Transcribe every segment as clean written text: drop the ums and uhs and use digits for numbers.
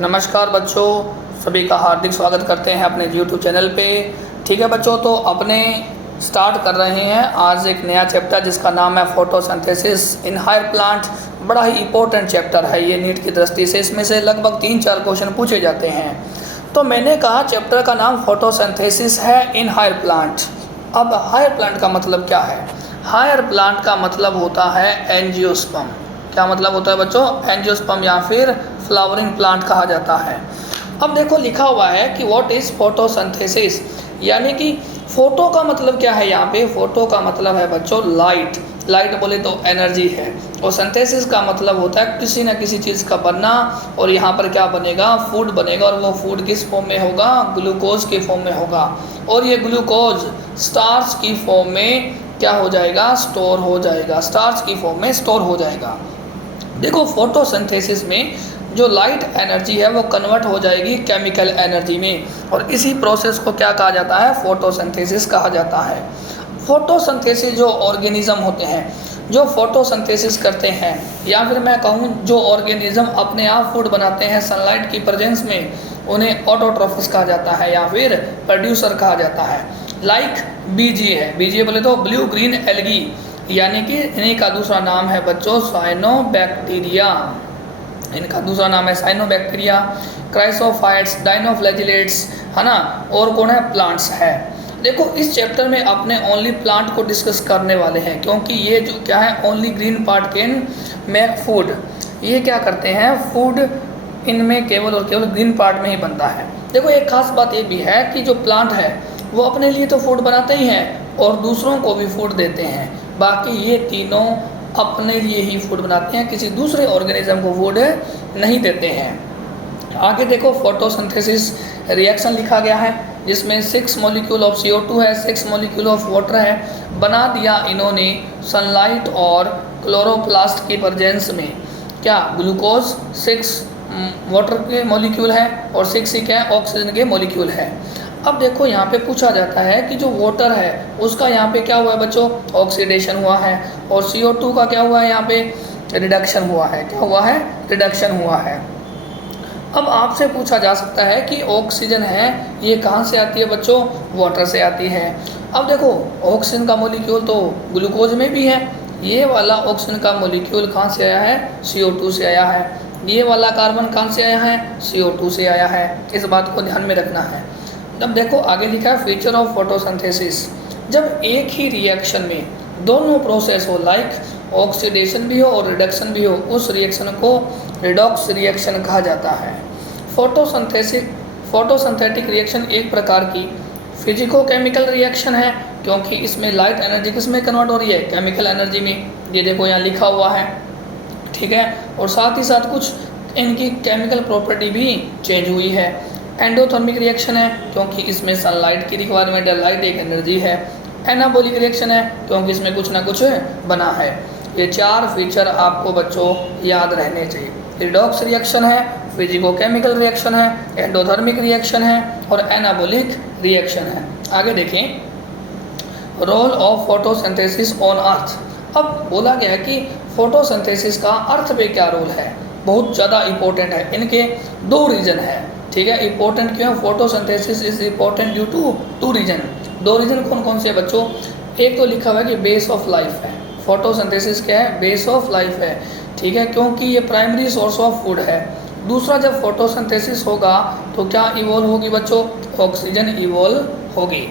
नमस्कार बच्चों, सभी का हार्दिक स्वागत करते हैं अपने YouTube चैनल पे। ठीक है बच्चों, तो अपने स्टार्ट कर रहे हैं आज एक नया चैप्टर जिसका नाम है फोटोसिंथेसिस इन हायर प्लांट। बड़ा ही इंपॉर्टेंट चैप्टर है ये नीट की दृष्टि से। इसमें से लगभग 3-4 क्वेश्चन पूछे जाते हैं। तो मैंने कहा चैप्टर का नाम फोटोसिंथेसिस है इन हायर प्लांट। अब हायर प्लांट का मतलब क्या है? हायर प्लांट का मतलब होता है एंजियोस्पर्म। क्या मतलब होता है बच्चों? एंजियोस्पर्म या फिर फ्लावरिंग प्लांट कहा जाता है। अब देखो लिखा हुआ है कि व्हाट इज़ फोटोसिंथेसिस, यानी कि फोटो का मतलब क्या है? यहाँ पे फोटो का मतलब है बच्चों लाइट। लाइट बोले तो एनर्जी है, और सिंथेसिस का मतलब होता है किसी न किसी चीज़ का बनना। और यहाँ पर क्या बनेगा? फूड बनेगा, और वो फूड किस फॉर्म में होगा? ग्लूकोज के फॉर्म में होगा। और ये ग्लूकोज स्टार्च की फॉर्म में क्या हो जाएगा? स्टोर हो जाएगा। स्टार्च की फॉर्म में स्टोर हो जाएगा। देखो फोटोसिंथेसिस में जो लाइट एनर्जी है वो कन्वर्ट हो जाएगी केमिकल एनर्जी में, और इसी प्रोसेस को क्या कहा जाता है? फोटोसिंथेसिस कहा जाता है। फोटोसिंथेसिस जो ऑर्गेनिज्म होते हैं जो फोटोसिंथेसिस करते हैं, या फिर मैं कहूँ जो ऑर्गेनिज्म अपने आप फूड बनाते हैं सनलाइट की प्रेजेंस में, उन्हें ऑटोट्रोफिस कहा जाता है या फिर प्रोड्यूसर कहा जाता है। लाइक बीजीए है, बीजीए बोले तो ब्लू ग्रीन एल्गी, यानी कि इन्हीं का दूसरा नाम है बच्चों साइनोबैक्टीरिया। इनका दूसरा नाम है साइनोबैक्टीरिया, क्राइसोफाइट्स, डाइनोफ्लैजिलेट्स, है ना। और कौन है? प्लांट्स है। देखो इस चैप्टर में अपने ओनली प्लांट को डिस्कस करने वाले हैं, क्योंकि ये जो क्या है only green part can make food. ये क्या करते हैं? फूड इनमें केवल और केवल ग्रीन पार्ट में ही बनता है। देखो एक खास बात ये भी है कि जो प्लांट है वो अपने लिए तो फूड बनाते ही हैं और दूसरों को भी फूड देते हैं। बाकी ये तीनों अपने लिए ही फूड बनाते हैं, किसी दूसरे ऑर्गेनिज्म को फूड नहीं देते हैं। आगे देखो फोटोसिंथेसिस रिएक्शन लिखा गया है जिसमें 6 मॉलिक्यूल ऑफ CO2 है, 6 मॉलिक्यूल ऑफ वाटर है। बना दिया इन्होंने सनलाइट और क्लोरोप्लास्ट की प्रेजेंस में। क्या? ग्लूकोज 6 वाटर के मॉलिक्यूल है और 6 ही क्या है? ऑक्सीजन के मॉलिक्यूल है। अब देखो यहाँ पे पूछा जाता है कि जो वाटर है उसका यहाँ पे क्या हुआ है बच्चों? ऑक्सीडेशन हुआ है। और CO2 का क्या हुआ है? यहाँ पे रिडक्शन हुआ है। क्या हुआ है? रिडक्शन हुआ है। अब आपसे पूछा जा सकता है कि ऑक्सीजन है ये कहाँ से आती है बच्चों? वाटर से आती है। अब देखो ऑक्सीजन का मॉलिक्यूल तो ग्लूकोज में भी है। ये वाला ऑक्सीजन का मॉलिक्यूल कहाँ से आया है? CO2 से आया है। ये वाला कार्बन कहाँ से आया है? CO2 से आया है। इस बात को ध्यान में रखना है। अब देखो आगे लिखा है फीचर ऑफ फोटोसिंथेसिस। जब एक ही रिएक्शन में दोनों प्रोसेस हो, लाइक ऑक्सीडेशन भी हो और रिडक्शन भी हो, उस रिएक्शन को रिडॉक्स रिएक्शन कहा जाता है। फोटोसिंथेटिक रिएक्शन एक प्रकार की फिजिको केमिकल रिएक्शन है, क्योंकि इसमें लाइट एनर्जी किस में कन्वर्ट हो रही है? केमिकल एनर्जी में। ये देखो यहाँ लिखा हुआ है, ठीक है। और साथ ही साथ कुछ इनकी केमिकल प्रॉपर्टी भी चेंज हुई है। एंडोथर्मिक रिएक्शन है क्योंकि इसमें सनलाइट की रिक्वायरमेंट है, लाइट एक एनर्जी है। एनाबॉलिक रिएक्शन है क्योंकि इसमें कुछ ना कुछ बना है। ये 4 फीचर आपको बच्चों याद रहने चाहिए। रिडॉक्स रिएक्शन है, फिजिको केमिकल रिएक्शन है, एंडोथर्मिक रिएक्शन है और एनाबॉलिक रिएक्शन है। आगे देखें role of photosynthesis on earth. अब बोला गया है कि फोटोसिंथेसिस का अर्थ पे क्या रोल है? बहुत ज़्यादा इंपॉर्टेंट है। इनके 2 रीजन है, ठीक है। इंपॉर्टेंट क्यों? Photosynthesis is important due to 2 reason. 2 reason कौन कौन से बच्चों? एक तो लिखा हुआ है कि बेस ऑफ लाइफ है। फोटोसिंथेसिस क्या है? बेस ऑफ लाइफ है, ठीक है, क्योंकि ये प्राइमरी सोर्स ऑफ फूड है। दूसरा, जब फोटोसिंथेसिस होगा तो क्या इवॉल्व होगी बच्चों? ऑक्सीजन इवॉल्व होगी।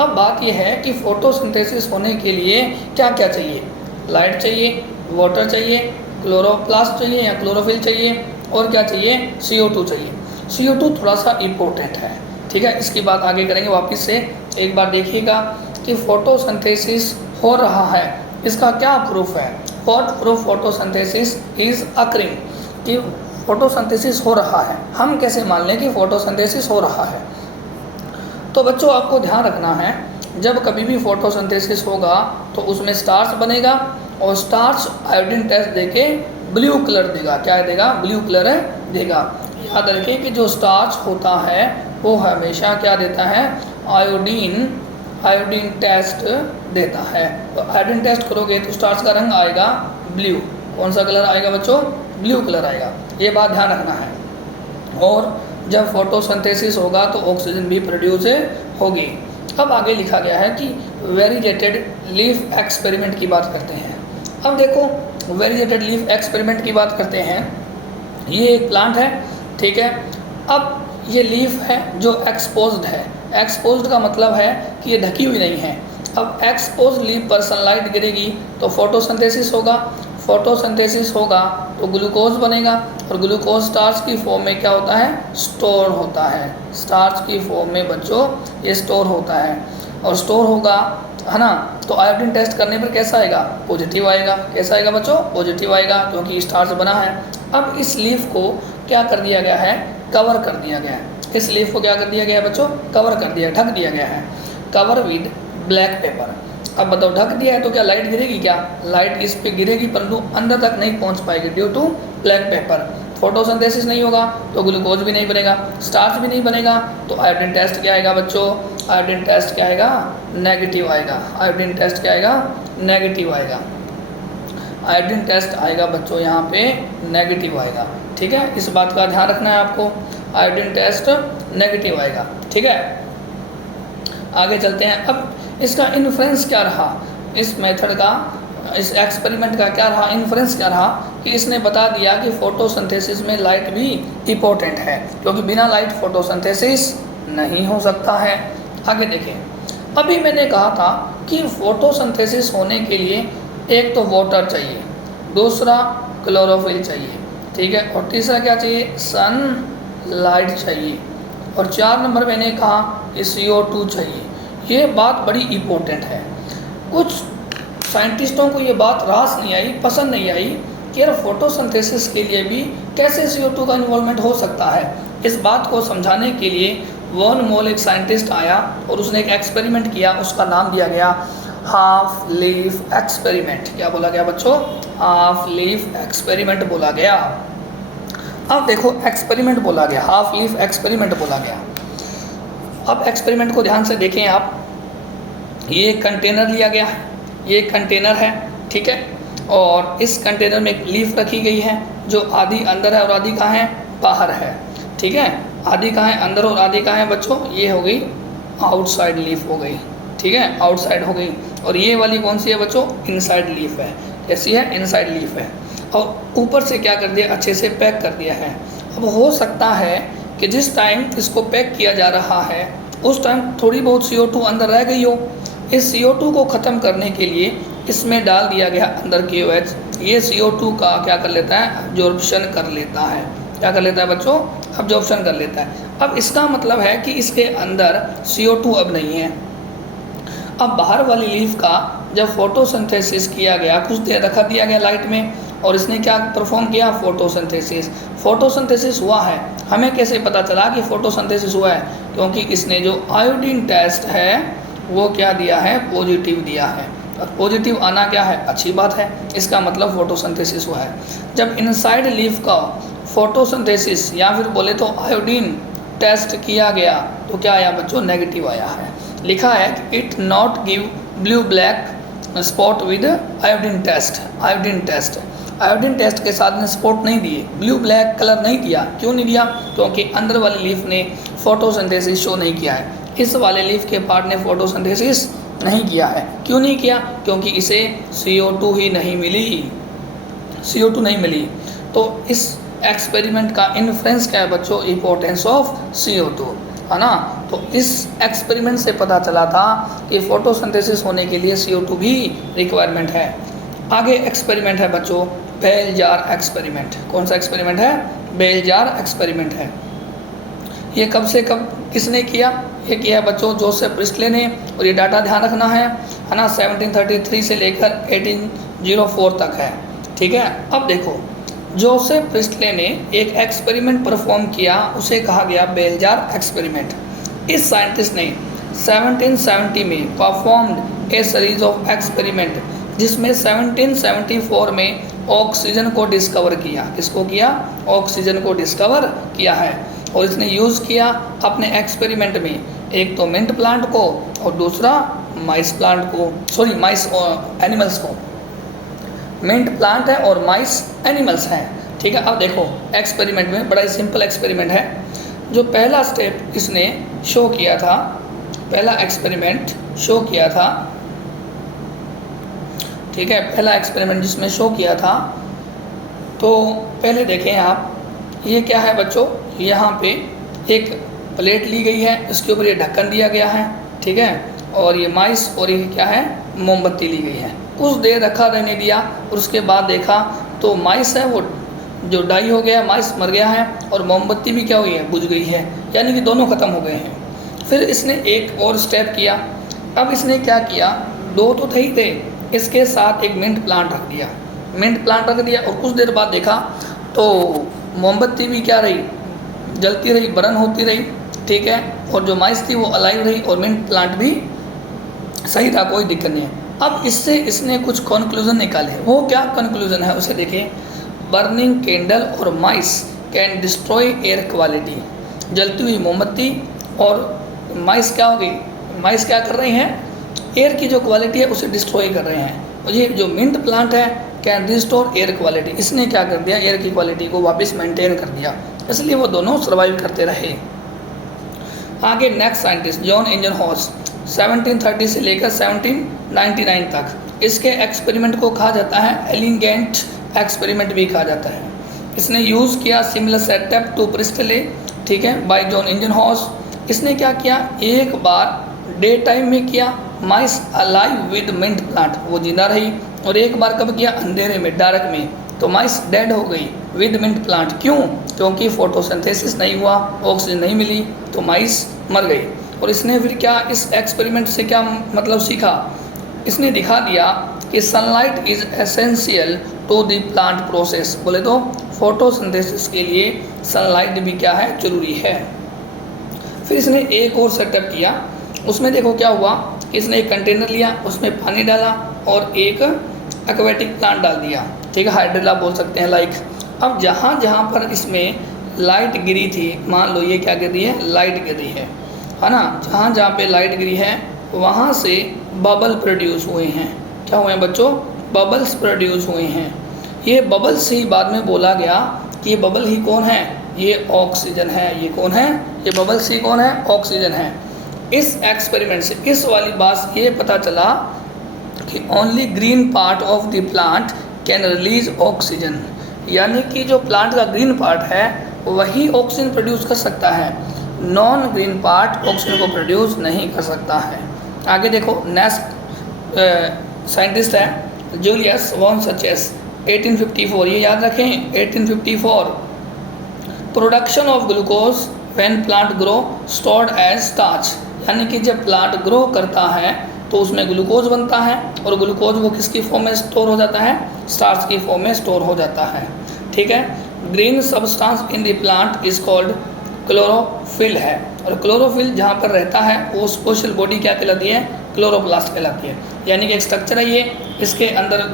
अब बात यह है कि फोटोसिंथेसिस होने के लिए क्या क्या चाहिए? लाइट चाहिए, वाटर चाहिए, क्लोरोप्लास्ट चाहिए या क्लोरोफिल चाहिए, और क्या चाहिए? CO2 चाहिए। CO2 थोड़ा सा इम्पोर्टेंट है, ठीक है। इसकी बात आगे करेंगे। वापस से एक बार देखिएगा कि फोटोसिंथेसिस हो रहा है, इसका क्या प्रूफ है? What proof photosynthesis is occurring, कि फोटोसिंथेसिस हो रहा है। हम कैसे मान लें कि फोटोसिंथेसिस हो रहा है? तो बच्चों आपको ध्यान रखना है, जब कभी भी फोटोसिंथेसिस होगा तो उसमें स्टार्च बनेगा, और स्टार्च आयोडीन टेस्ट देके ब्लू कलर देगा। क्या देगा? ब्लू कलर देगा। याद रखिए कि जो स्टार्च होता है वो हमेशा क्या देता है? आयोडीन टेस्ट देता है। तो आयोडीन टेस्ट करोगे तो स्टार्च का रंग आएगा ब्लू। कौन सा कलर आएगा बच्चों? ब्लू कलर आएगा। ये बात ध्यान रखना है। और जब फोटोसिंथेसिस होगा तो ऑक्सीजन भी प्रोड्यूस होगी। अब आगे लिखा गया है कि वेरीजेटेड लीफ एक्सपेरिमेंट की बात करते हैं। अब देखो वेरीजेटेड लीफ एक्सपेरिमेंट की बात करते हैं। ये एक प्लांट है, ठीक है। अब ये लीफ है जो एक्सपोज्ड है। एक्सपोज्ड का मतलब है कि ये ढकी हुई नहीं है। अब एक्सपोज लीफ पर सनलाइट गिरेगी तो फोटोसिंथेसिस होगा। फोटोसिंथेसिस होगा तो ग्लूकोज बनेगा, और ग्लूकोज स्टार्च की फॉर्म में क्या होता है, स्टोर होता है। स्टार्च की फॉर्म में बच्चों ये स्टोर होता है, और स्टोर होगा, है ना। तो आयोडीन टेस्ट करने पर कैसा आएगा, पॉजिटिव आएगा। कैसा आएगा बच्चों, पॉजिटिव आएगा, क्योंकि स्टार्च बना है। अब इस लीफ को क्या कर दिया गया है, कवर कर दिया गया है। इस लीफ को क्या कर दिया गया है बच्चों, कवर कर दिया, ढक दिया गया है। Cover with black pepper. अब बताओ ढक दिया है तो क्या लाइट गिरेगी, क्या लाइट इस पे गिरेगी, परंतु अंदर तक नहीं पहुंच पाएगी due to black paper. Photosynthesis नहीं होगा तो ग्लूकोज भी नहीं बनेगा, स्टार्च भी नहीं बनेगा, तो आयोडीन टेस्ट क्या आएगा बच्चों, आयोडीन टेस्ट क्या आएगा, नेगेटिव आएगा। आयोडीन टेस्ट क्या आएगा, नेगेटिव आएगा। आयोडीन टेस्ट आएगा बच्चों यहाँ पे नेगेटिव आएगा, ठीक है। इस बात का ध्यान रखना है आपको, आयोडीन टेस्ट नेगेटिव आएगा, ठीक है। आगे चलते हैं। अब इसका इन्फ्रेंस क्या रहा, इस मेथड का, इस एक्सपेरिमेंट का क्या रहा, इन्फ्रेंस क्या रहा कि इसने बता दिया कि फोटोसिंथेसिस में लाइट भी इम्पोर्टेंट है, क्योंकि बिना लाइट फोटोसिंथेसिस नहीं हो सकता है। आगे देखें, अभी मैंने कहा था कि फोटोसिंथेसिस होने के लिए एक तो वाटर चाहिए, दूसरा क्लोरोफिल चाहिए, ठीक है, और तीसरा क्या चाहिए, सनलाइट चाहिए, और 4 नंबर मैंने कहा कि CO2 चाहिए। ये बात बड़ी इम्पोर्टेंट है। कुछ साइंटिस्टों को ये बात रास नहीं आई, पसंद नहीं आई कि यार फोटोसिंथेसिस के लिए भी कैसे CO2 का इन्वॉल्वमेंट हो सकता है। इस बात को समझाने के लिए वॉन मोल एक साइंटिस्ट आया और उसने एक एक्सपेरिमेंट किया, उसका नाम दिया गया हाफ लीफ एक्सपेरिमेंट। क्या बोला गया बच्चों, हाफ लीफ एक्सपेरिमेंट बोला गया। अब देखो एक्सपेरिमेंट बोला गया, हाफ लीफ एक्सपेरिमेंट बोला गया। अब एक्सपेरिमेंट को ध्यान से देखें आप। ये कंटेनर लिया गया है, ये कंटेनर है, ठीक है, और इस कंटेनर में एक लीफ रखी गई है जो आधी अंदर है और आधी कहाँ है, बाहर है, ठीक है। आधी कहाँ है, अंदर, और आधी कहाँ है बच्चों, ये हो गई आउटसाइड लीफ हो गई, ठीक है, आउटसाइड हो गई। और ये वाली कौन सी है बच्चों, इनसाइड लीफ है। कैसी है, इनसाइड लीफ है। और ऊपर से क्या कर दिया, अच्छे से पैक कर दिया है। अब हो सकता है कि जिस टाइम इसको पैक किया जा रहा है उस टाइम थोड़ी बहुत CO2 अंदर रह गई हो। इस CO2 को ख़त्म करने के लिए इसमें डाल दिया गया अंदर KOH। ये CO2 का क्या कर लेता है, अब्जॉर्प्शन कर लेता है। क्या कर लेता है बच्चों, अब्जॉर्प्शन कर लेता है। अब इसका मतलब है कि इसके अंदर CO2 अब नहीं है। अब बाहर वाली लीफ का जब फोटोसिंथेसिस किया गया, कुछ देर रखा दिया गया लाइट में, और इसने क्या परफॉर्म किया, फोटोसिंथेसिस। फोटोसिंथेसिस हुआ है। हमें कैसे पता चला कि फोटोसिंथेसिस हुआ है, क्योंकि इसने जो आयोडीन टेस्ट है वो क्या दिया है, पॉजिटिव दिया है। और पॉजिटिव आना क्या है, अच्छी बात है, इसका मतलब फोटोसिंथेसिस हुआ है। जब इनसाइड लीफ का फोटोसिंथेसिस या फिर बोले तो आयोडीन टेस्ट किया गया तो क्या आया बच्चों, नेगेटिव आया है। लिखा है कि it not give blue black spot with iodine test. Iodine test, iodine test के साथ ने स्पॉट नहीं दिए, ब्लू ब्लैक कलर नहीं दिया। क्यों नहीं दिया, क्योंकि अंदर वाली लीफ ने फोटोसिंथेसिस शो नहीं किया है, इस वाले लीफ के पार्ट ने फोटोसिंथेसिस नहीं किया है। क्यों नहीं किया, क्योंकि इसे CO2 ही नहीं मिली, CO2 नहीं मिली। तो इस एक्सपेरिमेंट का इन्फ्रेंस क्या है बच्चों, इम्पोर्टेंस ऑफ CO2, है ना। तो इस एक्सपेरिमेंट से पता चला था कि फोटोसिंथेसिस होने के लिए CO2 भी रिक्वायरमेंट है। आगे एक्सपेरिमेंट है बच्चों, बेल जार एक्सपेरिमेंट। कौन सा एक्सपेरिमेंट है, बेल जार एक्सपेरिमेंट है। ये कब से कब किसने किया, ये किया है बच्चों जोसेफ प्रिस्टले ने। और ये डाटा ध्यान रखना है ना, 1733 से लेकर 1804 तक है, ठीक है। अब देखो जोसेफ प्रिस्टले ने एक एक्सपेरिमेंट परफॉर्म किया, उसे कहा गया बेल जार एक्सपेरिमेंट। इस साइंटिस्ट ने 1770 में performed A series of experiment, जिसमें 1774 में ऑक्सीजन को डिस्कवर किया। किसको किया, ऑक्सीजन को डिस्कवर किया है। और इसने यूज़ किया अपने एक्सपेरिमेंट में एक तो मिंट प्लांट को और दूसरा माइस प्लांट को, सॉरी माइस एनिमल्स को। मिंट प्लांट है और माइस एनिमल्स हैं, ठीक है। अब देखो एक्सपेरिमेंट में बड़ा ही सिंपल एक्सपेरिमेंट है। जो पहला स्टेप इसने शो किया था, पहला एक्सपेरिमेंट शो किया था, ठीक है, पहला एक्सपेरिमेंट जिसमें शो किया था, तो पहले देखें आप, ये क्या है बच्चों, यहाँ पे एक प्लेट ली गई है, इसके ऊपर ये ढक्कन दिया गया है, ठीक है, और ये माइस और ये क्या है, मोमबत्ती ली गई है। कुछ देर रखा रहने दिया और उसके बाद देखा तो माइस है वो जो डाई हो गया, माइस मर गया है, और मोमबत्ती भी क्या हुई है, बुझ गई है, यानी कि दोनों ख़त्म हो गए हैं। फिर इसने एक और स्टेप किया। अब इसने क्या किया, दो तो ही थे, इसके साथ एक मिंट प्लांट रख दिया, मिंट प्लांट रख दिया, और कुछ देर बाद देखा तो मोमबत्ती भी क्या रही, जलती रही, बर्न होती रही, ठीक है, और जो माइस थी वो अलाइव रही, और मिंट प्लांट भी सही था, कोई दिक्कत नहीं है। अब इससे इसने कुछ कंक्लूजन निकाले। वो क्या कंक्लूजन है उसे देखिए। बर्निंग कैंडल और माइस कैन डिस्ट्रॉय एयर क्वालिटी। जलती हुई मोमबत्ती और माइस क्या हो गई, माइस क्या कर रही हैं, एयर की जो क्वालिटी है उसे डिस्ट्रॉय कर रहे हैं। और ये जो मिंट प्लांट है कैन रिस्टोर एयर क्वालिटी, इसने क्या कर दिया, एयर की क्वालिटी को वापस मेंटेन कर दिया, इसलिए वो दोनों सर्वाइव करते रहे। आगे नेक्स्ट साइंटिस्ट जॉन इंजनहॉर्स 1730 से लेकर 1799 तक, इसके एक्सपेरिमेंट को कहा जाता है एलिगेंट एक्सपेरिमेंट भी कहा जाता है। इसने यूज़ किया सिमिलर सेटअप टू प्रिस्टले, ठीक है, बाय जॉन इंजनहॉर्स। इसने क्या किया, एक बार डे टाइम में किया, माइस अलाइव विद मिंट प्लांट, वो जिंदा रही, और एक बार कब किया, अंधेरे में, डार्क में, तो माइस डेड हो गई विद मिंट प्लांट। क्यों, क्योंकि फोटोसिंथेसिस नहीं हुआ, ऑक्सीजन नहीं मिली, तो माइस मर गई। और इसने फिर क्या, इस एक्सपेरिमेंट से क्या मतलब सीखा, इसने दिखा दिया कि sunlight is essential to the plant process. बोले तो फोटोसिंथेसिस के लिए सनलाइट भी क्या है, जरूरी है। फिर इसने एक और सेटअप किया, उसमें देखो क्या हुआ, इसने एक कंटेनर लिया, उसमें पानी डाला और एक एक्वेटिक प्लांट डाल दिया, ठीक है, हाइड्रेला बोल सकते हैं लाइक। अब जहाँ जहाँ पर इसमें लाइट गिरी थी, मान लो ये क्या गिर रही है, लाइट गिर रही है ना, जहाँ जहाँ पे लाइट गिरी है वहाँ से बबल प्रोड्यूस हुए हैं। क्या हुए हैं बच्चों, बबल्स प्रोड्यूस हुए हैं। ये बबल्स ही बाद में बोला गया कि ये बबल ही कौन है, ये ऑक्सीजन है। ये कौन है, ये बबल्स ही कौन है, ऑक्सीजन है। इस एक्सपेरिमेंट से इस वाली बात से ये पता चला कि only green part of the plant can release oxygen, यानी कि जो प्लांट का ग्रीन पार्ट है वही ऑक्सीजन प्रोड्यूस कर सकता है, नॉन ग्रीन पार्ट ऑक्सीजन को प्रोड्यूस नहीं कर सकता है। आगे देखो नेक्स्ट साइंटिस्ट है जूलियस वॉन सचेस 1854, ये याद रखें 1854। Production of glucose when plant grow stored as starch, यानी कि जब प्लांट ग्रो करता है तो उसमें ग्लूकोज बनता है, और ग्लूकोज वो किसकी फॉर्म में स्टोर हो जाता है, स्टार्च की फॉर्म में स्टोर हो जाता है, ठीक है। Green substance in the plant is called chlorophyll है, और क्लोरोफिल जहाँ पर रहता है वो स्पेशल बॉडी क्या कहलाती है, क्लोरोप्लास्ट कहलाती है। यानी कि एक स्ट्रक्चर है ये, इसके अंदर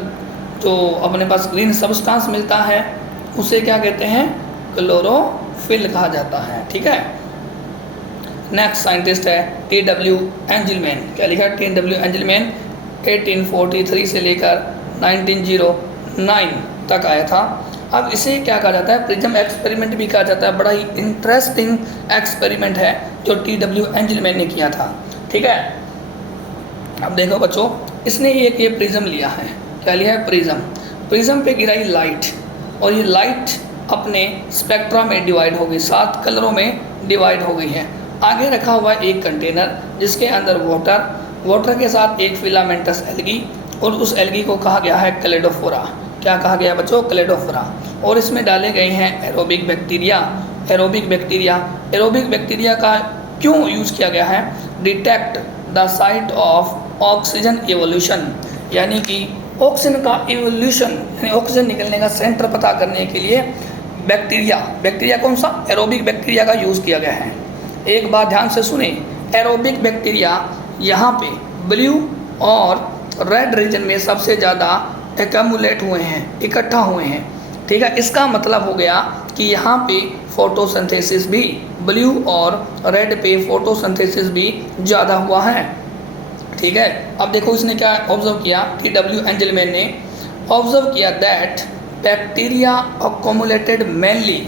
जो अपने पास ग्रीन सब्सटेंस मिलता है उसे क्या कहते हैं, क्लोरोफिल कहा जाता है, ठीक है। नेक्स्ट साइंटिस्ट है T.W. एंजलमैन। क्या लिखा, T.W. एंजलमैन 1843 से लेकर 1909 तक आया था। अब इसे क्या कहा जाता है, प्रिज्म एक्सपेरिमेंट भी कहा जाता है। बड़ा ही इंटरेस्टिंग एक्सपेरिमेंट है जो T.W. एंजलमैन ने किया था, ठीक है। अब देखो बच्चों, इसने एक ये प्रिज्म लिया है, क्या लिया है, प्रिज्म। प्रिज्म पे गिराई लाइट, और ये लाइट अपने स्पेक्ट्रा में डिवाइड हो गई, 7 कलरों में डिवाइड हो गई है। आगे रखा हुआ एक कंटेनर जिसके अंदर वाटर के साथ एक फिलामेंटस एल्गी, और उस एल्गी को कहा गया है क्लेडोफोरा। क्या कहा गया बच्चों, क्लेडोफोरा। और इसमें डाले गए हैं एरोबिक बैक्टीरिया। एरोबिक बैक्टीरिया का क्यों यूज़ किया गया है, detect the site of oxygen evolution, यानी कि ऑक्सीजन का एवोल्यूशन, यानी ऑक्सीजन निकलने का सेंटर पता करने के लिए बैक्टीरिया कौन सा, एरोबिक बैक्टीरिया का यूज़ किया गया है। एक बात ध्यान से सुने, एरोबिक बैक्टीरिया यहाँ पे ब्लू और रेड रीजन में सबसे ज़्यादा एकमुलेट हुए हैं, इकट्ठा हुए हैं, ठीक है। इसका मतलब हो गया कि यहाँ पे फोटोसिंथेसिस भी ब्लू और रेड पे फोटोसिंथेसिस भी ज़्यादा हुआ है, ठीक है। अब देखो इसने क्या ऑब्जर्व किया, T.W. एंजलमैन ने ऑब्जर्व किया that bacteria accumulated mainly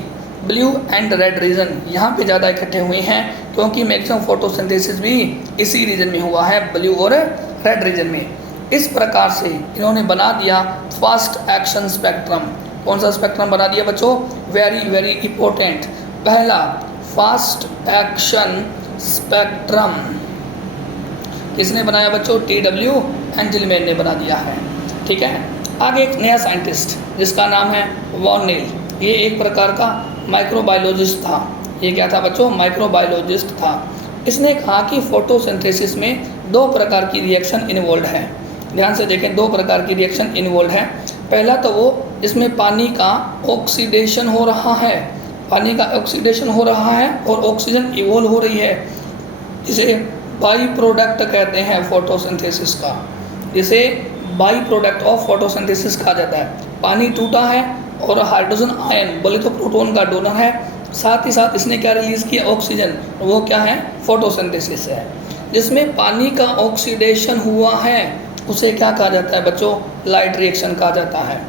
blue and red region, यहाँ पे ज़्यादा इकट्ठे हुए हैं क्योंकि मैक्सिमम फोटोसिंथेसिस भी इसी रीजन में हुआ है, ब्लू और रेड रीजन में। इस प्रकार से इन्होंने बना दिया फास्ट एक्शन स्पेक्ट्रम। कौन सा स्पेक्ट्रम बना दिया बच्चों? वेरी वेरी इंपॉर्टेंट, पहला फास्ट एक्शन स्पेक्ट्रम किसने बनाया बच्चों? TW एंजेलमैन ने बना दिया है। ठीक है, आगे एक नया साइंटिस्ट जिसका नाम है वॉन नील, ये एक प्रकार का माइक्रोबायोलॉजिस्ट था। ये क्या था बच्चों? माइक्रोबायोलॉजिस्ट था। इसने कहा कि फोटोसिंथेसिस में दो प्रकार की रिएक्शन इन्वॉल्व है। ध्यान से देखें, दो प्रकार की रिएक्शन इन्वॉल्व है। पहला तो वो इसमें पानी का ऑक्सीडेशन हो रहा है, पानी का ऑक्सीडेशन हो रहा है और ऑक्सीजन इवॉल्व हो रही है, जिसे बाई प्रोडक्ट कहते हैं फोटोसिंथेसिस का, जिसे बाई प्रोडक्ट ऑफ फोटोसिंथेसिस कहा जाता है। पानी टूटा है और हाइड्रोजन आयन, बोले तो प्रोटॉन का डोनर है, साथ ही साथ इसने क्या रिलीज़ किया? ऑक्सीजन। वो क्या है? फोटोसिंथेसिस है। जिसमें पानी का ऑक्सीडेशन हुआ है उसे क्या कहा जाता है बच्चों? लाइट रिएक्शन कहा जाता है।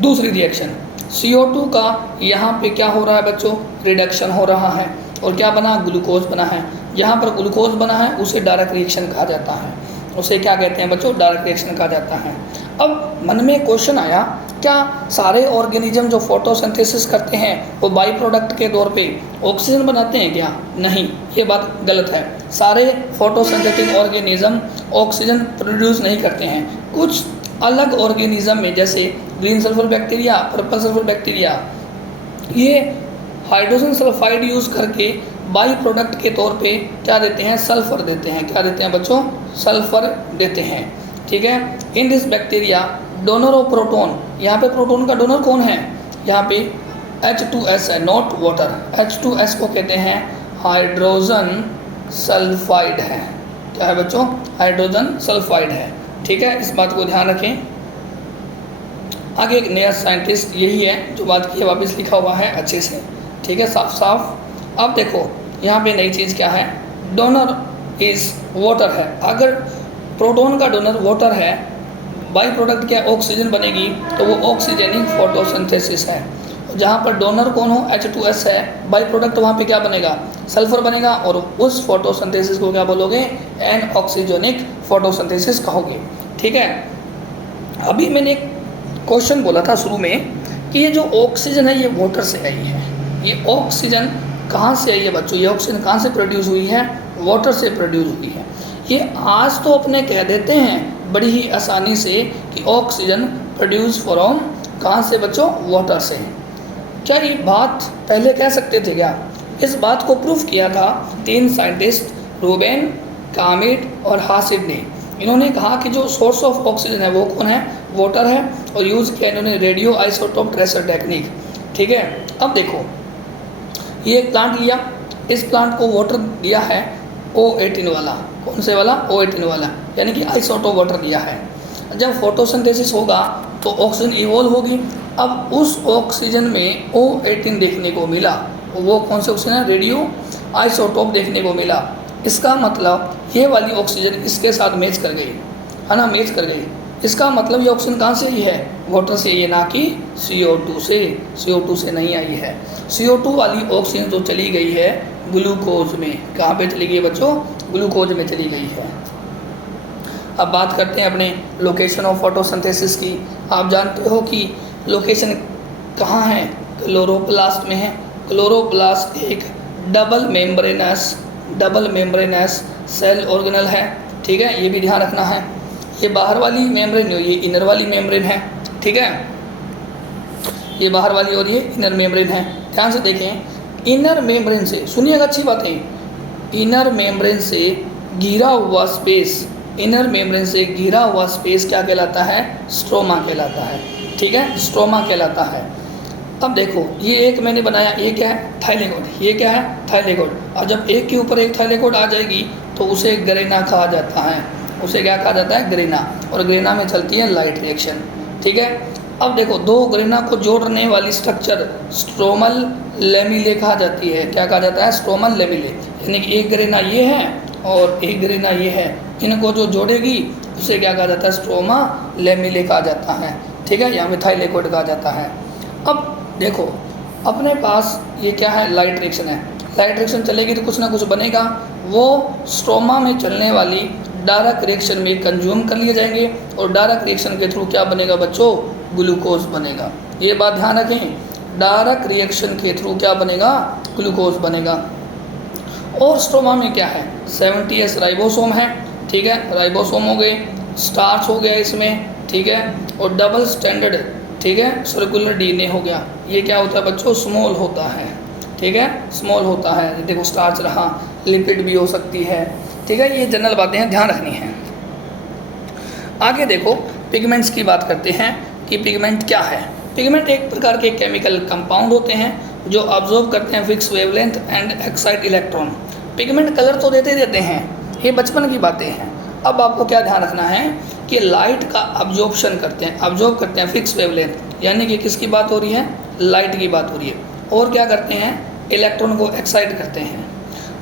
दूसरी रिएक्शन CO2 का यहाँ पे क्या हो रहा है बच्चों? रिडक्शन हो रहा है और क्या बना? ग्लूकोज बना है। यहाँ पर ग्लूकोज बना है उसे डायरेक्ट रिएक्शन कहा जाता है। उसे क्या कहते हैं बच्चों? डायरेक्ट रिएक्शन कहा जाता है। अब मन में क्वेश्चन आया, क्या सारे ऑर्गेनिज्म जो फोटोसिंथेसिस करते हैं वो बाई प्रोडक्ट के तौर पे ऑक्सीजन बनाते हैं क्या? नहीं, ये बात गलत है। सारे फोटोसिंथेटिक ऑर्गेनिज्म ऑक्सीजन प्रोड्यूस नहीं करते हैं। कुछ अलग ऑर्गेनिज्म में, जैसे green sulphur bacteria, purple sulphur bacteria, ये हाइड्रोजन सल्फाइड यूज़ करके बाई प्रोडक्ट के तौर पे क्या देते हैं? सल्फर देते हैं। क्या देते हैं बच्चों? सल्फर देते हैं। ठीक है, in this bacteria donor of proton, यहाँ पे प्रोटोन का डोनर कौन है? यहाँ पे H2S है, नॉट वाटर। H2S को कहते हैं हाइड्रोजन सल्फाइड है। क्या है बच्चों? हाइड्रोजन सल्फाइड है। ठीक है, इस बात को ध्यान रखें। आगे एक नया साइंटिस्ट यही है जो बात की है, वापस लिखा हुआ है अच्छे से। ठीक है, साफ साफ। अब देखो यहाँ पे नई चीज़ क्या है? डोनर इज वाटर है। अगर प्रोटॉन का डोनर वाटर है, बाई प्रोडक्ट क्या? ऑक्सीजन बनेगी, तो वो ऑक्सीजनिक फोटोसिंथेसिस है। जहाँ पर डोनर कौन हो? H2S है, बाई प्रोडक्ट वहाँ पे क्या बनेगा? सल्फर बनेगा और उस फोटोसिंथेसिस को क्या बोलोगे? एन ऑक्सीजनिक फोटोसिंथेसिस कहोगे। ठीक है, अभी मैंने एक क्वेश्चन बोला था शुरू में कि ये जो ऑक्सीजन है ये वाटर से आई है। ये ऑक्सीजन कहाँ से आई है बच्चों? ये ऑक्सीजन कहाँ से प्रोड्यूस हुई है? वाटर से प्रोड्यूस हुई है। ये आज तो अपने कह देते हैं बड़ी ही आसानी से कि ऑक्सीजन प्रोड्यूस फ्रॉम कहाँ से बच्चों? वाटर से। क्या ये बात पहले कह सकते थे क्या? इस बात को प्रूफ किया था 3 साइंटिस्ट, रूबेन, कामिट और हासिड ने। इन्होंने कहा कि जो सोर्स ऑफ ऑक्सीजन है वो कौन है? वाटर है, और यूज़ किया इन्होंने रेडियो आइसोटोप ट्रेसर टेक्निक। ठीक है, अब देखो ये एक प्लांट लिया, इस प्लांट को वाटर दिया है O18 वाला। कौन से वाला? O18 वाला, यानी कि आइसोटोप वाटर दिया है। जब फोटोसिंथेसिस होगा तो ऑक्सीजन इवॉल्व होगी। अब उस ऑक्सीजन में O18 देखने को मिला, वो कौन से ऑक्सीजन है? रेडियो आइसोटोप देखने को मिला। इसका मतलब ये वाली ऑक्सीजन इसके साथ मैच कर गई, है ना? मैच कर गई। इसका मतलब ये ऑक्सीजन कहाँ से आई है? वाटर से, ये ना कि CO2 से। CO2 से नहीं आई है। CO2 वाली ऑक्सीजन तो चली गई है ग्लूकोज में। कहाँ पे चली गई बच्चों? ग्लूकोज में चली गई है। अब बात करते हैं अपने लोकेशन ऑफ फोटोसिंथेसिस की। आप जानते हो कि लोकेशन कहाँ है? क्लोरोप्लास्ट में है। क्लोरोप्लास्ट एक डबल मेम्ब्रेनस सेल ऑर्गेनल है। ठीक है, ये भी ध्यान रखना है। ये बाहर वाली मेम्ब्रेन, ये इनर वाली मेम्ब्रेन है। ठीक है, ये बाहर वाली और ये इनर मेम्ब्रेन है। ध्यान से देखें, इनर मेम्ब्रेन से, सुनिएगा अच्छी बातें, इनर मेम्ब्रेन से घिरा हुआ स्पेस, इनर मेम्ब्रेन से घिरा हुआ स्पेस क्या कहलाता है? स्ट्रोमा कहलाता है। ठीक है, स्ट्रोमा कहलाता है। अब देखो ये एक मैंने बनाया, ये क्या है? थाइलेकोइड। ये क्या है? थाइलेकोइड। और जब एक के ऊपर एक थाइलेकोइड आ जाएगी तो उसे ग्रेना कहा जाता है। उसे क्या कहा जाता है? ग्रेना। और ग्रेना में चलती है लाइट रिएक्शन। ठीक है, अब देखो दो ग्रेना को जोड़ने वाली स्ट्रक्चर स्ट्रोमल लेमिले कहा जाती है। क्या कहा जाता है? Stromal lamellae. यानी कि एक ग्रेना ये है और एक ग्रेना ये है, इनको जो जोड़ेगी उसे क्या कहा जाता है? स्ट्रोमा लेमिले कहा जाता है। ठीक है, या मिथाइल लिक्विड कहा जाता है। अब देखो अपने पास ये क्या है, लाइट रिएक्शन है। लाइट रिएक्शन चलेगी तो कुछ ना कुछ बनेगा, वो स्ट्रोमा में चलने वाली डायरेक्ट रिएक्शन में कंज्यूम कर लिए जाएंगे और डायरेक्ट रिएक्शन के थ्रू क्या बनेगा बच्चों, ग्लूकोज बनेगा। ये बात ध्यान रखें, डायरेक्ट रिएक्शन के थ्रू क्या बनेगा, ग्लूकोज बनेगा। और स्ट्रोमा में क्या है, 70S राइबोसोम है, ठीक है, राइबोसोम हो गए, स्टार्च हो गया इसमें, ठीक है, और डबल स्टैंडर्ड, ठीक है, सर्कुलर डीएनए हो गया। ये क्या होता है बच्चों, स्मॉल होता है, ठीक है, स्मॉल होता है। देखो स्टार्च रहा, लिपिड भी हो सकती है, ठीक है, ये जनरल बातें हैं, ध्यान रखनी है। आगे देखो पिगमेंट्स की बात करते हैं कि पिगमेंट क्या है। पिगमेंट एक प्रकार के केमिकल कंपाउंड होते हैं जो ऑब्जर्व करते हैं fix wavelength and excite electron. Pigment colour तो देते हैं, ये बचपन की बातें हैं। अब आपको क्या ध्यान रखना है कि लाइट का ऑब्जॉर्प्शन करते हैं फिक्स वेवलेंथ, यानी कि किसकी बात हो रही है, लाइट की बात हो रही है। और क्या करते हैं, इलेक्ट्रॉन को एक्साइट करते हैं।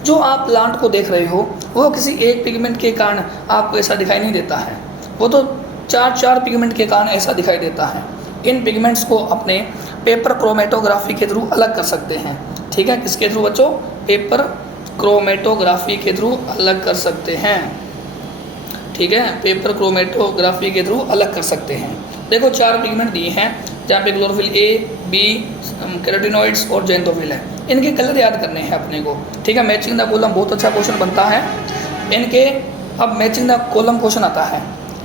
जो आप प्लांट को देख रहे हो वो किसी एक पिगमेंट के कारण आपको ऐसा दिखाई नहीं देता है, वो तो चार पिगमेंट के कारण ऐसा दिखाई देता है। इन पिगमेंट्स को अपने पेपर क्रोमेटोग्राफी के थ्रू अलग कर सकते हैं, ठीक है, किसके थ्रू बच्चों, पेपर क्रोमेटोग्राफी के थ्रू अलग कर सकते हैं, ठीक है, पेपर क्रोमेटोग्राफी के थ्रू अलग कर सकते हैं। देखो 4 पिगमेंट दिए हैं जहाँ पे क्लोरोफिल ए, बी, कैरोटिनॉइड्स और जेंथोफिल है। इनके कलर याद करने हैं अपने को, ठीक है। मैचिंग द कॉलम बहुत अच्छा क्वेश्चन बनता है इनके। अब मैचिंग द कॉलम क्वेश्चन आता है,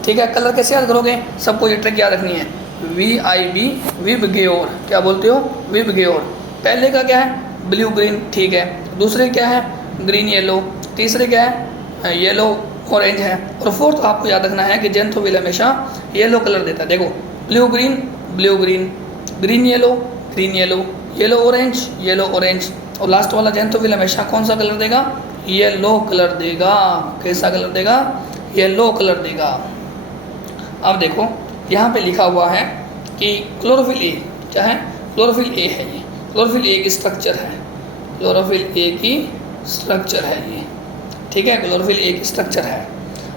ठीक है। कलर कैसे याद करोगे, सबको ये ट्रिक याद रखनी है, VIB विबग्योर, क्या बोलते हो, विबग्योर। पहले का क्या है, ब्लू ग्रीन, ठीक है। दूसरे क्या है, ग्रीन येलो। तीसरे क्या है, येलो ऑरेंज है। और फोर्थ आपको याद रखना है कि जेंथोफिल हमेशा येलो कलर देता है। देखो blue green, blue green, green yellow, green yellow, yellow orange, yellow orange. और लास्ट वाला जेंथोफिल हमेशा कौन सा कलर देगा, येलो कलर देगा। कैसा कलर देगा, येलो कलर देगा। अब देखो यहाँ पे लिखा हुआ है कि क्लोरोफिल ए क्या है, क्लोरोफिल ए है ये, क्लोरोफिल ए की स्ट्रक्चर है, क्लोरोफिल ए की स्ट्रक्चर है ये, ठीक है, क्लोरोफिल ए की स्ट्रक्चर है।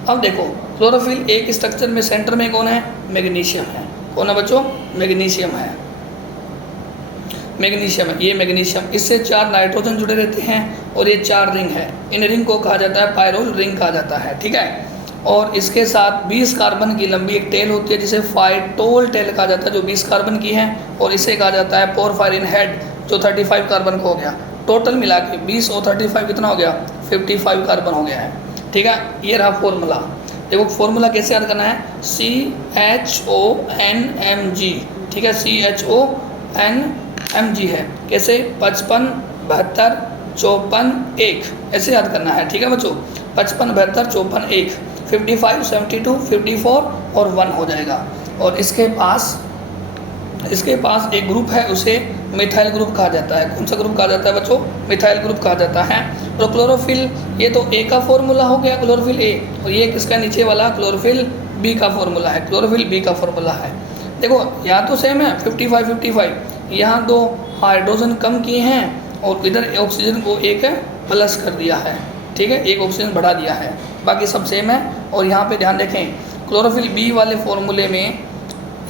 अब देखो क्लोरोफिल ए की स्ट्रक्चर में सेंटर में कौन है, मैग्नीशियम है। कौन है बच्चों, मैग्नीशियम है, मैग्नीशियम है, ये मैग्नीशियम। इससे 4 नाइट्रोजन जुड़े रहते हैं और ये 4 रिंग है। इन रिंग को कहा जाता है पायरोल रिंग कहा जाता है, ठीक है। और इसके साथ 20 कार्बन की लंबी एक टेल होती है जिसे फाइटोल टेल कहा जाता है, जो 20 कार्बन की है। और इसे कहा जाता है पोरफायरिन हेड, जो 35 कार्बन का हो गया। टोटल मिला के 20 और 35 कितना हो गया, 55 कार्बन हो गया है, ठीक है। ये रहा फॉर्मूला। देखो फॉर्मूला कैसे याद करना है, CHONMG, ठीक है, CHONMG है। कैसे, 55 72 54 1, ऐसे याद करना है, ठीक है बच्चों। 55 72 54 1, 55 72 54 और 1 हो जाएगा। और इसके पास एक ग्रुप है, उसे मिथाइल ग्रुप कहा जाता है। कौन सा ग्रुप कहा जाता है बच्चों, मिथाइल ग्रुप कहा जाता है। और क्लोरोफिल, ये तो ए का फॉर्मूला हो गया, क्लोरोफिल ए। और ये किसका नीचे वाला, क्लोरोफिल बी का फॉर्मूला है, क्लोरोफिल बी का फॉर्मूला है। देखो यहाँ तो सेम है 55 55, यहाँ 2 हाइड्रोजन कम किए हैं और इधर ऑक्सीजन को एक प्लस कर दिया है, ठीक है, एक ऑक्सीजन बढ़ा दिया है, बाकी सब सेम है। और यहाँ पे ध्यान रखें, क्लोरोफिल बी वाले फॉर्मूले में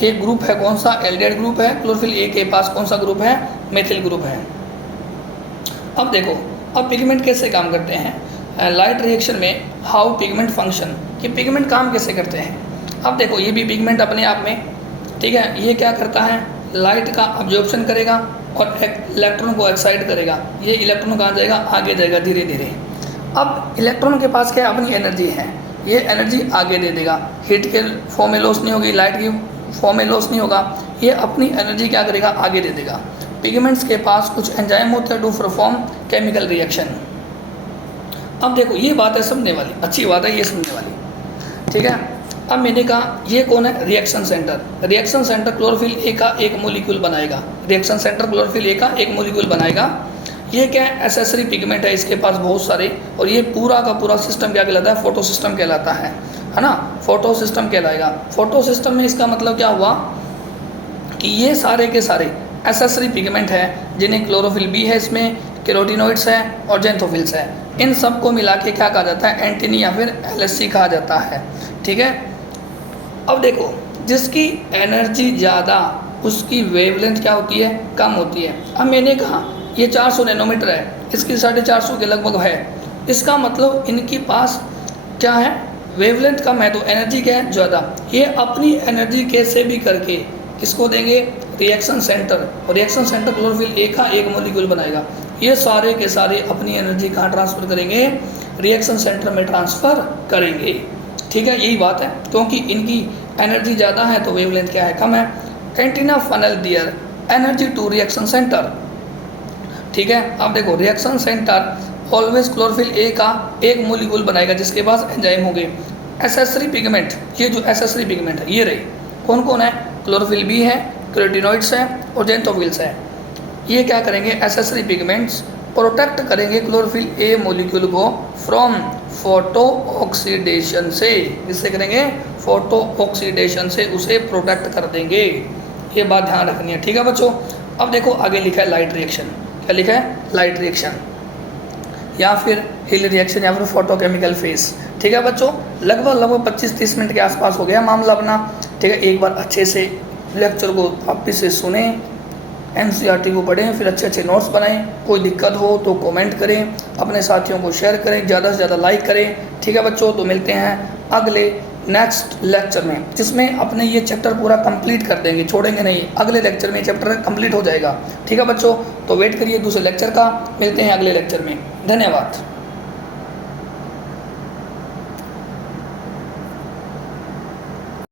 एक ग्रुप है, कौन सा, एल्डिहाइड ग्रुप है। क्लोरोफिल ए के पास कौन सा ग्रुप है, मेथिल ग्रुप है। अब देखो अब पिगमेंट कैसे काम करते हैं लाइट रिएक्शन में, हाउ पिगमेंट फंक्शन, कि पिगमेंट काम कैसे करते हैं। अब देखो ये भी पिगमेंट अपने आप में, ठीक है, ये क्या करता है, लाइट का अब्जॉर्प्शन करेगा और इलेक्ट्रॉन को एक्साइट करेगा। ये इलेक्ट्रॉन कहाँ जाएगा, आगे जाएगा धीरे धीरे। अब इलेक्ट्रॉन के पास क्या अपनी एनर्जी है, ये एनर्जी आगे दे देगा। हीट के फॉर्म में लॉस नहीं होगी, लाइट की फॉर्म में लॉस नहीं होगा, ये अपनी एनर्जी क्या करेगा, आगे दे देगा। पिगमेंट्स के पास कुछ एंजाइम होते हैं टू परफॉर्म केमिकल रिएक्शन। अब देखो ये बात है समझने वाली, अच्छी बात है ये समझने वाली, ठीक है। अब मैंने कहा ये कौन है, reaction centre. Reaction centre chlorophyll ए का एक मॉलिक्यूल बनाएगा, रिएक्शन सेंटर क्लोरोफिल ए का एक मॉलिक्यूल बनाएगा। ये क्या है, एसेसरी पिगमेंट है इसके पास बहुत सारे। और ये पूरा का पूरा सिस्टम क्या कहलाता है, फोटो सिस्टम कहलाता है ना, फोटो सिस्टम कहलाएगा। फोटो सिस्टम में इसका मतलब क्या हुआ कि ये सारे के सारे एसेसरी पिगमेंट है, जिन्हें क्लोरोफिल बी है, इसमें कैरोटिनॉइड्स है और जेंथोफिल्स है। इन सब को मिला के क्या कहा जाता है, एंटीनी या फिर LSC कहा जाता है, ठीक है। अब देखो जिसकी एनर्जी ज़्यादा उसकी वेवलेंथ क्या होती है, कम होती है। अब मैंने कहा ये 400 नैनोमीटर है, इसकी 450 के लगभग है, इसका मतलब इनके पास क्या है, वेवलेंथ कम है, तो एनर्जी क्या है, ज़्यादा। ये अपनी एनर्जी कैसे भी करके इसको देंगे रिएक्शन सेंटर, और रिएक्शन सेंटर क्लोरोफिल ए का एक मॉलिक्यूल बनाएगा। ये सारे के सारे अपनी एनर्जी कहाँ ट्रांसफ़र करेंगे, रिएक्शन सेंटर में ट्रांसफ़र करेंगे। ठीक है, यही बात है, क्योंकि इनकी एनर्जी ज़्यादा है तो वेवलेंथ क्या है, कम है। Antenna funnel their energy to reaction centre. ठीक है, अब देखो रिएक्शन सेंटर ऑलवेज क्लोरोफिल ए का एक मॉलिक्यूल बनाएगा जिसके पास एंजाइम होंगे। एसेसरी पिगमेंट, ये जो एसेसरी पिगमेंट है ये रही, कौन कौन है, क्लोरोफिल बी है, कैरोटीनॉइड्स है और जेंथोफिल्स है। ये क्या करेंगे, एसेसरी पिगमेंट्स प्रोटेक्ट करेंगे क्लोरोफिल ए मॉलिक्यूल को फ्रॉम फोटो ऑक्सीडेशन से। किससे करेंगे, फोटो ऑक्सीडेशन से उसे प्रोटेक्ट कर देंगे। ये बात ध्यान रखनी है। ठीक है बच्चों, अब देखो आगे लिखा है लाइट रिएक्शन। क्या लिखा है, लाइट रिएक्शन या फिर हिल रिएक्शन या फिर फोटोकेमिकल फेस। ठीक है बच्चों, लगभग 25-30 मिनट के आसपास हो गया मामला अपना। ठीक है, एक बार अच्छे से लेक्चर को वापस से सुने, एनसीईआरटी को पढ़ें, फिर अच्छे अच्छे नोट्स बनाएं। कोई दिक्कत हो तो कमेंट करें, अपने साथियों को शेयर करें, ज़्यादा से ज़्यादा लाइक करें। ठीक है बच्चों, तो मिलते हैं अगले नेक्स्ट लेक्चर में, जिसमें अपने ये चैप्टर पूरा कंप्लीट कर देंगे, छोड़ेंगे नहीं। अगले लेक्चर में चैप्टर कंप्लीट हो जाएगा। ठीक है बच्चों, तो वेट करिए दूसरे लेक्चर का। मिलते हैं अगले लेक्चर में। धन्यवाद।